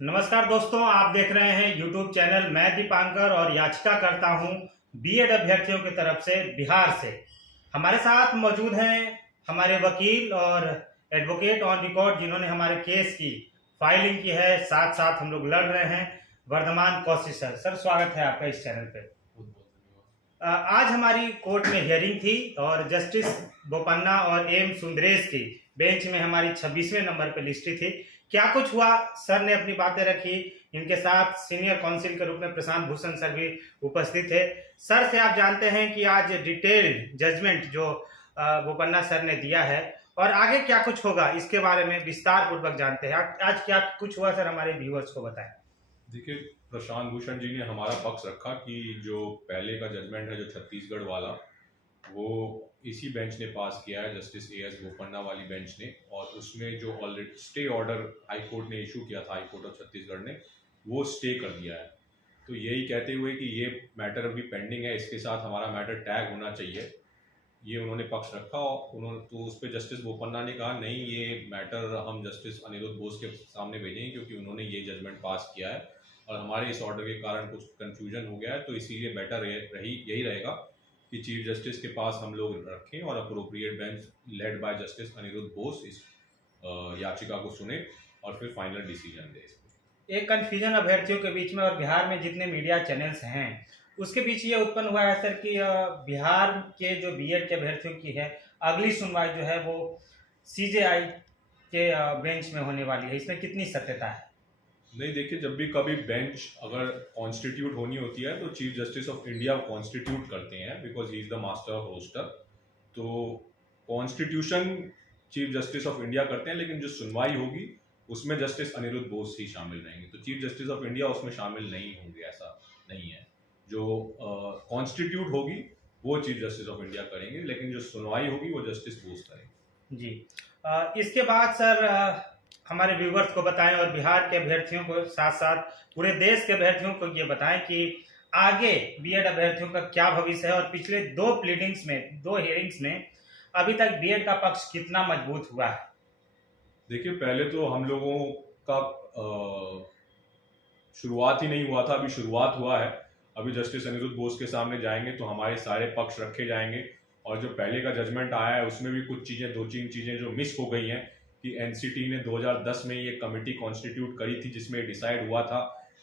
नमस्कार दोस्तों, आप देख रहे हैं यूट्यूब चैनल। मैं दीपांकर और याचिका करता हूं बीएड अभ्यर्थियों की तरफ से बिहार से। हमारे साथ मौजूद हैं हमारे वकील और एडवोकेट ऑन रिकॉर्ड जिन्होंने हमारे केस की फाइलिंग की है। साथ साथ हम लोग लड़ रहे हैं। वर्धमान कौशिक सर, स्वागत है आपका इस चैनल पे। आज हमारी कोर्ट में हियरिंग थी और जस्टिस बोपन्ना और एम सुंदरेश की बेंच में हमारी 26वें नंबर पे लिस्टी थी। क्या कुछ हुआ, सर ने अपनी बातें रखी। इनके साथ सीनियर काउंसिल के रूप में प्रशांत भूषण सर भी उपस्थित थे। सर से आप जानते हैं कि आज डिटेल्ड जजमेंट जो बोपन्ना सर ने दिया है और आगे क्या कुछ होगा इसके बारे में विस्तार पूर्वक जानते हैं। आज क्या कुछ हुआ सर, हमारे व्यूअर्स को बताएं। देखिए, प्रशांत भूषण जी ने हमारा पक्ष रखा कि जो पहले का जजमेंट है, जो छत्तीसगढ़ वाला, वो इसी बेंच ने पास किया है, जस्टिस एएस बोपन्ना वाली बेंच ने। और उसमें जो already stay order high court ने इशू किया था, हाई कोर्ट ऑफ छत्तीसगढ़ ने वो स्टे कर दिया है। तो यही कहते हुए कि ये मैटर अभी पेंडिंग है, इसके साथ हमारा मैटर टैग होना चाहिए, ये उन्होंने पक्ष रखा। और उन्होंने तो उस पर जस्टिस बोपन्ना ने कहा नहीं, ये मैटर हम जस्टिस अनिरुद्ध बोस के सामने भेजेंगे क्योंकि उन्होंने ये जजमेंट पास किया है और हमारे इस ऑर्डर के कारण कुछ कंफ्यूजन हो गया है। तो इसीलिए बेटर यही रहेगा कि चीफ जस्टिस के पास हम लोग रखें और appropriate bench led by justice Aniruddha Bose इस याचिका को सुने और फिर फाइनल डिसीजन दे। एक कंफ्यूजन अभ्यर्थियों के बीच में और बिहार में जितने मीडिया चैनल्स हैं उसके बीच ये उत्पन्न हुआ है सर कि बिहार के जो बीएड के अभ्यर्थियों की है अगली सुनवाई जो है वो सीजेआई के बेंच में होने वाली है। इसमें कितनी सत्यता है? नहीं, देखिए, जब भी कभी बेंच अगर कॉन्स्टिट्यूट होनी होती है तो chief justice of India constitute करते हैं, because he is the master of roster. तो constitution chief justice of India करते हैं, लेकिन जो सुनवाई होगी उसमें जस्टिस अनिरुद्ध बोस ही शामिल रहेंगे। तो चीफ जस्टिस ऑफ इंडिया उसमें शामिल नहीं होंगे, ऐसा नहीं है। जो कॉन्स्टिट्यूट होगी वो चीफ जस्टिस ऑफ इंडिया करेंगे, लेकिन जो सुनवाई होगी वो जस्टिस बोस करेंगे। जी, इसके बाद सर हमारे व्यूवर्स को बताएं और बिहार के अभ्यर्थियों को साथ साथ पूरे देश के अभ्यर्थियों को ये बताएं कि आगे बीएड अभ्यर्थियों का क्या भविष्य है और पिछले दो हियरिंग्स में अभी तक बीएड का पक्ष कितना मजबूत हुआ है। देखिए, पहले तो हम लोगों का शुरुआत ही नहीं हुआ था, अभी शुरुआत हुआ है। अभी जस्टिस अनिरुद्ध बोस के सामने जाएंगे तो हमारे सारे पक्ष रखे जाएंगे और जो पहले का जजमेंट आया है उसमें भी कुछ चीज़ें, 2-3 चीज़ें जो मिस हो गई हैं कि एनसीटी ने 2010 में ये कमेटी कॉन्स्टिट्यूट करी थी जिसमें डिसाइड हुआ था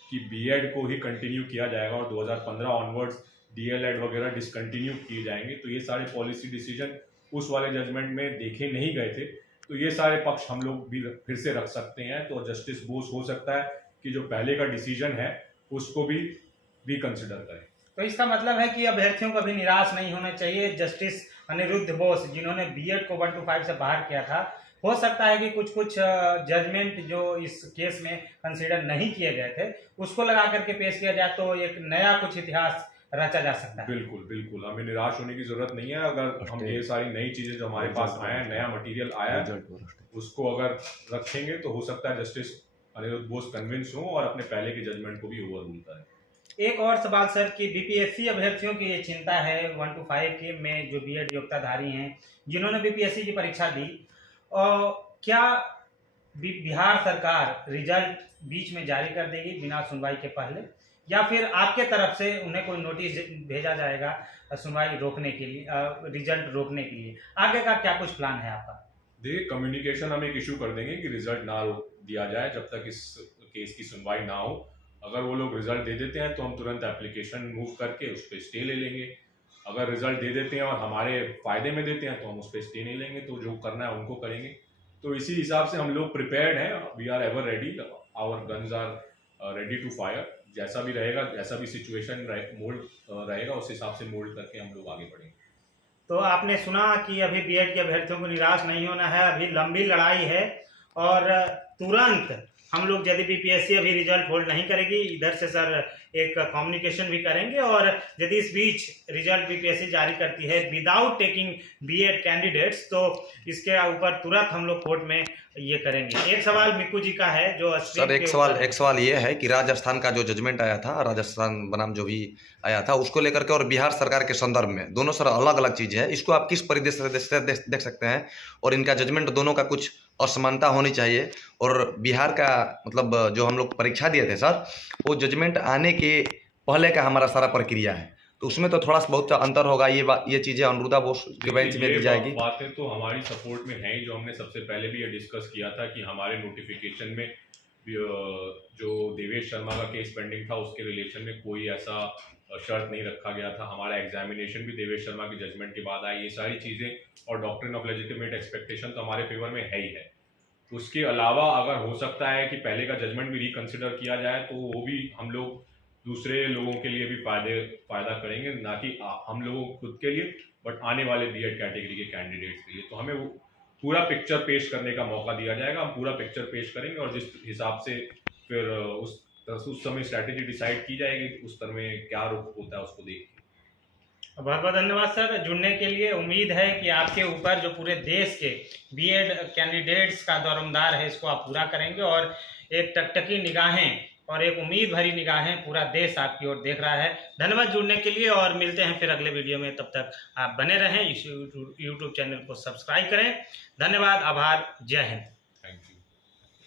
कि बीएड को ही कंटिन्यू किया जाएगा और 2015 ऑनवर्ड्स डीएलएड वगैरह डिसकंटिन्यू किए जाएंगे। तो ये सारे पॉलिसी डिसीजन उस वाले जजमेंट में देखे नहीं गए थे। तो ये सारे पक्ष हम लोग भी फिर से रख सकते हैं। तो जस्टिस बोस हो सकता है कि जो पहले का डिसीजन है उसको भी कंसिडर करें। तो इसका मतलब है कि अभ्यर्थियों को भी निराश नहीं होना चाहिए। जस्टिस अनिरुद्ध बोस जिन्होंने बीएड को 1 to 5 से बाहर किया था, हो सकता है कि कुछ जजमेंट जो इस केस में कंसीडर नहीं किए गए थे उसको लगा करके पेश किया जाए तो एक नया कुछ इतिहास रचा जा सकता है। बिल्कुल बिल्कुल, हमें निराश होने की जरूरत नहीं है। अगर हम ये सारी नई चीजें जो हमारे पास आया है, नया मटेरियल आया है, उसको अगर रखेंगे तो हो सकता है जस्टिस अनिरुद्ध बोस कन्विंस हो और अपने पहले के जजमेंट को भी ओवररूल करें। एक और सवाल सर कि बीपीएससी अभ्यर्थियों की ये चिंता है 1 to 5 के में जो बीएड योग्यताधारी हैं जिन्होंने बीपीएससी की परीक्षा दी, और क्या बिहार सरकार रिजल्ट बीच में जारी कर देगी बिना सुनवाई के पहले, या फिर आपके तरफ से उन्हें कोई नोटिस भेजा जाएगा सुनवाई रोकने के लिए, रिजल्ट रोकने के लिए? आगे का क्या कुछ प्लान है आपका? देखिए, कम्युनिकेशन हम एक इशू कर देंगे कि रिजल्ट ना दिया जाए जब तक इस केस की सुनवाई ना हो। अगर वो लोग रिजल्ट दे देते हैं तो हम तुरंत एप्लीकेशन मूव करके उस पर स्टे ले लेंगे। अगर रिजल्ट दे देते हैं और हमारे फायदे में देते हैं तो हम उस पर स्टे नहीं लेंगे। तो जो करना है उनको करेंगे। तो इसी हिसाब से हम लोग प्रिपेयर्ड हैं। We are ever ready, our guns are ready to fire. जैसा भी रहेगा, जैसा भी सिचुएशन मोल्ड रहेगा, उस हिसाब से मोल्ड करके हम लोग आगे बढ़ेंगे। तो आपने सुना कि अभी बीएड के अभ्यर्थियों को निराश नहीं होना है, अभी लंबी लड़ाई है और तुरंत हम लोग यदि बीपीएससी अभी रिजल्ट होल्ड नहीं करेगी, इधर से सर एक कम्युनिकेशन भी करेंगे और यदि इस बीच रिजल्ट बीपीएससी जारी करती है विदाउट टेकिंग बीएड कैंडिडेट्स तो इसके ऊपर तुरंत हम लोग कोर्ट में ये करेंगे। एक सवाल मिक्कू जी का है जो सर एक सवाल ये है कि राजस्थान का जो जजमेंट आया था, राजस्थान बनाम जो भी आया था, उसको लेकर के और बिहार सरकार के संदर्भ में दोनों सर अलग अलग चीज़ है, इसको आप किस परिदृश्य से देख सकते हैं? और इनका जजमेंट दोनों का कुछ असमानता होनी चाहिए। और बिहार का मतलब जो हम लोग परीक्षा दिए थे सर, वो जजमेंट आने के पहले का हमारा सारा प्रक्रिया है, तो उसमें तो थोड़ा सा बहुत अंतर होगा। ये चीज़ें अनुरुद्धा बोस के बेंच में दी जाएगी। बातें तो हमारी सपोर्ट में हैं ही, जो हमने सबसे पहले भी ये डिस्कस किया था कि हमारे नोटिफिकेशन में जो देवेश शर्मा का केस पेंडिंग था उसके रिलेशन में कोई ऐसा शर्त नहीं रखा गया था। हमारा एग्जामिनेशन भी देवेश शर्मा की जजमेंट के बाद आई। ये सारी चीज़ें और डॉक्ट्रिन ऑफ लेजिटिमेट एक्सपेक्टेशन तो हमारे फेवर में है ही है। उसके अलावा अगर हो सकता है कि पहले का जजमेंट भी रिकंसिडर किया जाए तो वो भी हम लोग दूसरे लोगों के लिए भी फायदा करेंगे, ना कि हम लोगों खुद के लिए, बट आने वाले बीएड कैटेगरी के कैंडिडेट्स के लिए। तो हमें वो पूरा पिक्चर पेश करने का मौका दिया जाएगा, हम पूरा पिक्चर पेश करेंगे और जिस हिसाब से फिर उस समय स्ट्रैटेजी डिसाइड की जाएगी, उस तरह में क्या रुख होता है उसको देख। बहुत बहुत धन्यवाद सर जुड़ने के लिए। उम्मीद है कि आपके ऊपर जो पूरे देश के बीएड कैंडिडेट्स का दौरमदार है इसको आप पूरा करेंगे, और एक टकटकी निगाहें और एक उम्मीद भरी निगाहें पूरा देश आपकी ओर देख रहा है। धन्यवाद जुड़ने के लिए, और मिलते हैं फिर अगले वीडियो में। तब तक आप बने रहें, इस यूट्यूब चैनल को सब्सक्राइब करें। धन्यवाद, आभार, जय हिंद।